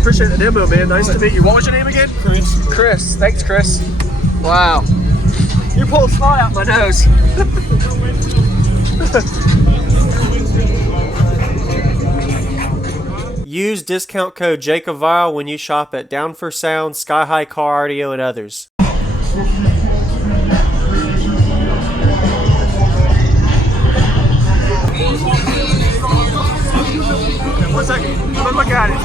Appreciate the demo, man. Nice to meet you. What was your name again? Chris. Chris. Thanks, Chris. Wow. You're pulling snot out my nose. Use discount code Decaf-Air when you shop at Down for Sound, Sky High Car Audio, and others. Okay, 1 second. Let me look at it.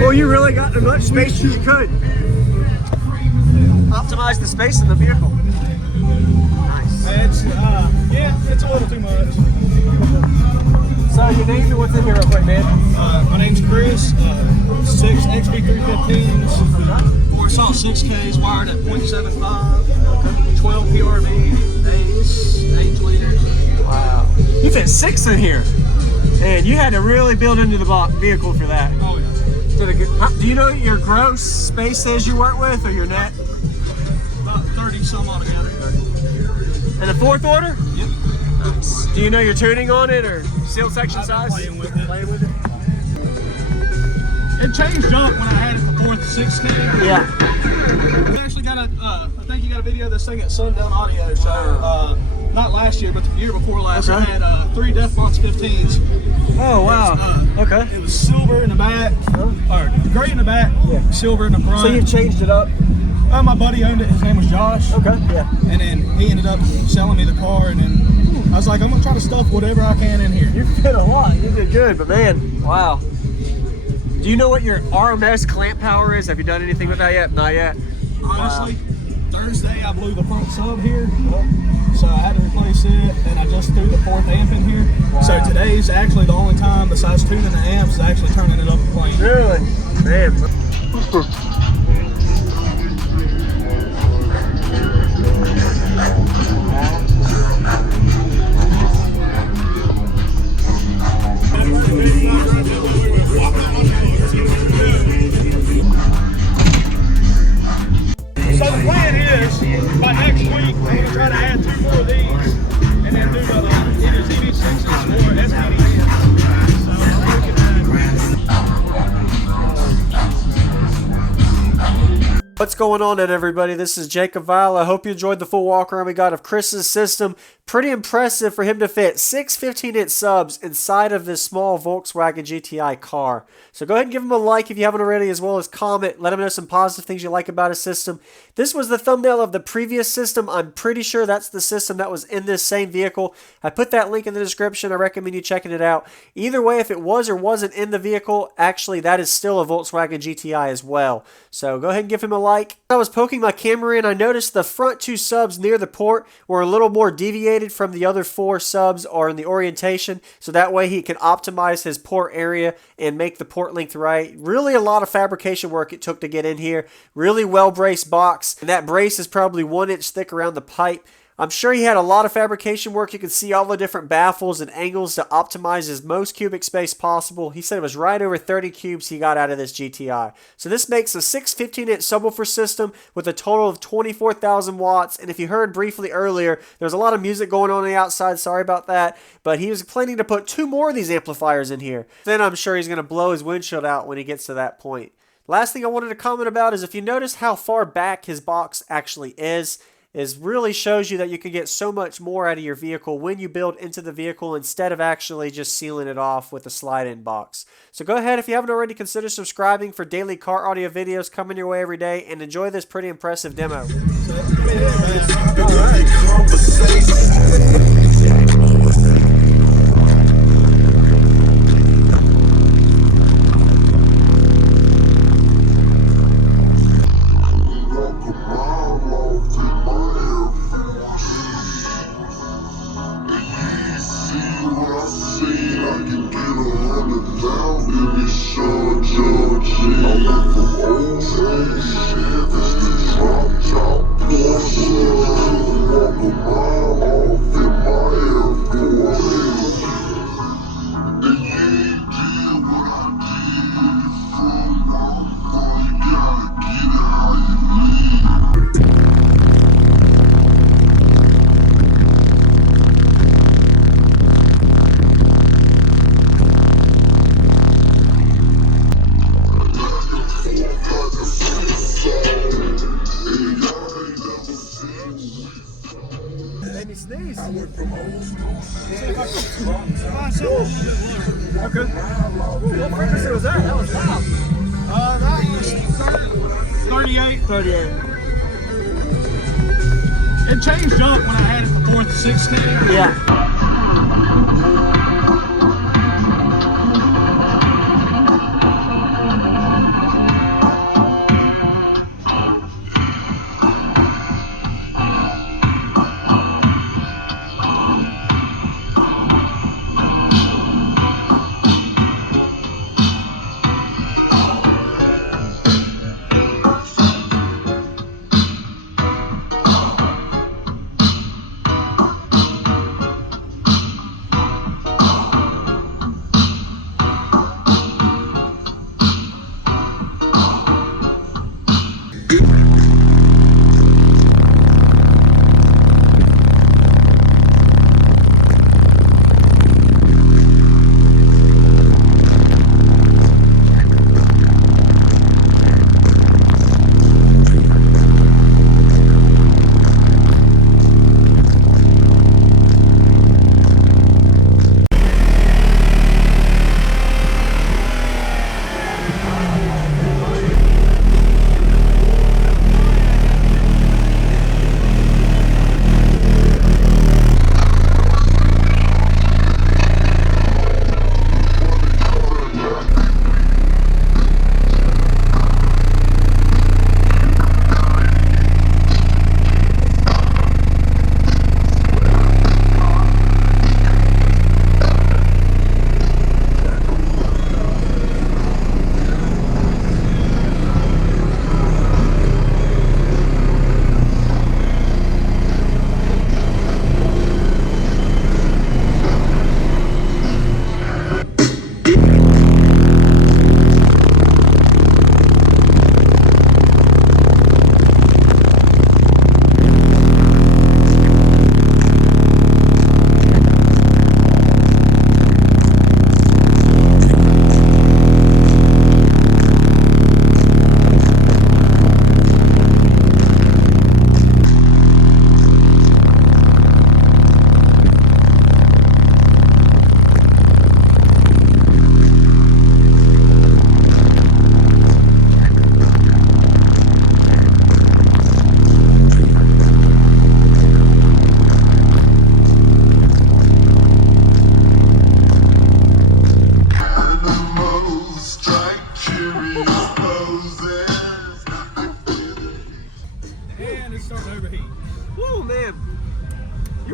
Well, you really got as much space as you could. Optimize the space in the vehicle. Nice. It's, it's a little too much. So your name and what's in here real quick, man? My name's Chris. 6 XB315s, 4 Salt 6Ks wired at 0.75, 12 PRV, base, 8 liters. Wow. You fit 6 in here. And you had to really build into the vehicle for that. Oh, yeah. Do you know what your gross space is you work with, or your net? About 30 some altogether. And the 4th order? Yep. Nice. Do you know your tuning on it, or seal section size? Playing with it. It changed up when I had it the 4th 16. Yeah. We actually got I think you got a video of this thing at Sundown Audio Show. Not last year, but the year before last. Okay. I had 3 Defbox 15s. Oh, wow. Okay. It was silver in the back, or gray in the back, silver in the front. So you've changed it up? My buddy owned it. His name was Josh. Okay, yeah. And then he ended up selling me the car, and then I was like, I'm gonna try to stuff whatever I can in here. You fit a lot. You did good, but man, wow. Do you know what your RMS clamp power is? Have you done anything with that yet? Not yet. Honestly, Thursday I blew the front sub here, so I had to replace it, and I just threw the 4th amp in here. Wow. So today's actually the only time, besides tuning the amps, is actually turning it up and playing. Really? Man. So the plan is, by next week, I'm going to try to add 2 more of these, and then do either ZV6s or SPDs. So I'm looking at What's going on then, everybody? This is Decaf-Air. I hope you enjoyed the full walk around we got of Chris's system. Pretty impressive for him to fit 6 15-inch subs inside of this small Volkswagen GTI car. So go ahead and give him a like if you haven't already, as well as comment. Let him know some positive things you like about his system. This was the thumbnail of the previous system. I'm pretty sure that's the system that was in this same vehicle. I put that link in the description. I recommend you checking it out. Either way, if it was or wasn't in the vehicle, actually that is still a Volkswagen GTI as well. So go ahead and give him a like. I was poking my camera in. I noticed the front 2 subs near the port were a little more deviated from the other 4 subs, or in the orientation, so that way he can optimize his port area and make the port length right. Really a lot of fabrication work it took to get in here. Really well braced box, and that brace is probably 1 inch thick around the pipe. I'm sure he had a lot of fabrication work. You can see all the different baffles and angles to optimize his most cubic space possible. He said it was right over 30 cubes he got out of this GTI. So this makes a 6 15-inch subwoofer system with a total of 24,000 watts. And if you heard briefly earlier, there's a lot of music going on the outside. Sorry about that. But he was planning to put 2 more of these amplifiers in here. Then I'm sure he's going to blow his windshield out when he gets to that point. Last thing I wanted to comment about is if you notice how far back his box actually is. is really shows you that you can get so much more out of your vehicle when you build into the vehicle instead of actually just sealing it off with a slide-in box. So go ahead, if you haven't already, consider subscribing for daily car audio videos coming your way every day, and enjoy this pretty impressive demo. Made me sneeze. Find something a little bit lower. Okay. What frequency was that? That was loud. That was 38. 38. It changed up when I had it before the 16. Yeah.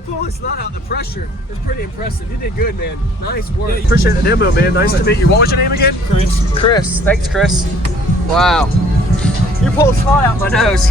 pulling snot out the pressure is pretty impressive. You did good, man. Nice work. Yeah, appreciate the demo, man. Nice to meet you. What was your name again? Chris. Chris. Thanks, Chris. Wow. You're pulling snot out my nose.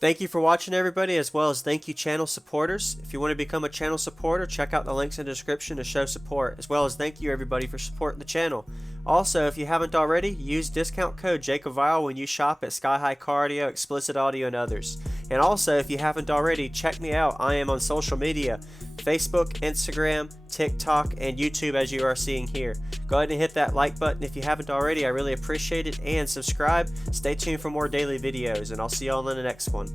Thank you for watching, everybody, as well as thank you channel supporters. If you want to become a channel supporter, check out the links in the description to show support, as well as thank you everybody for supporting the channel. Also, if you haven't already, use discount code JACOBVILE when you shop at Sky High Car Audio, Explicit Audio, and others. And also, if you haven't already, check me out. I am on social media, Facebook, Instagram, TikTok, and YouTube as you are seeing here. Go ahead and hit that like button if you haven't already. I really appreciate it. And subscribe. Stay tuned for more daily videos, and I'll see y'all in the next one.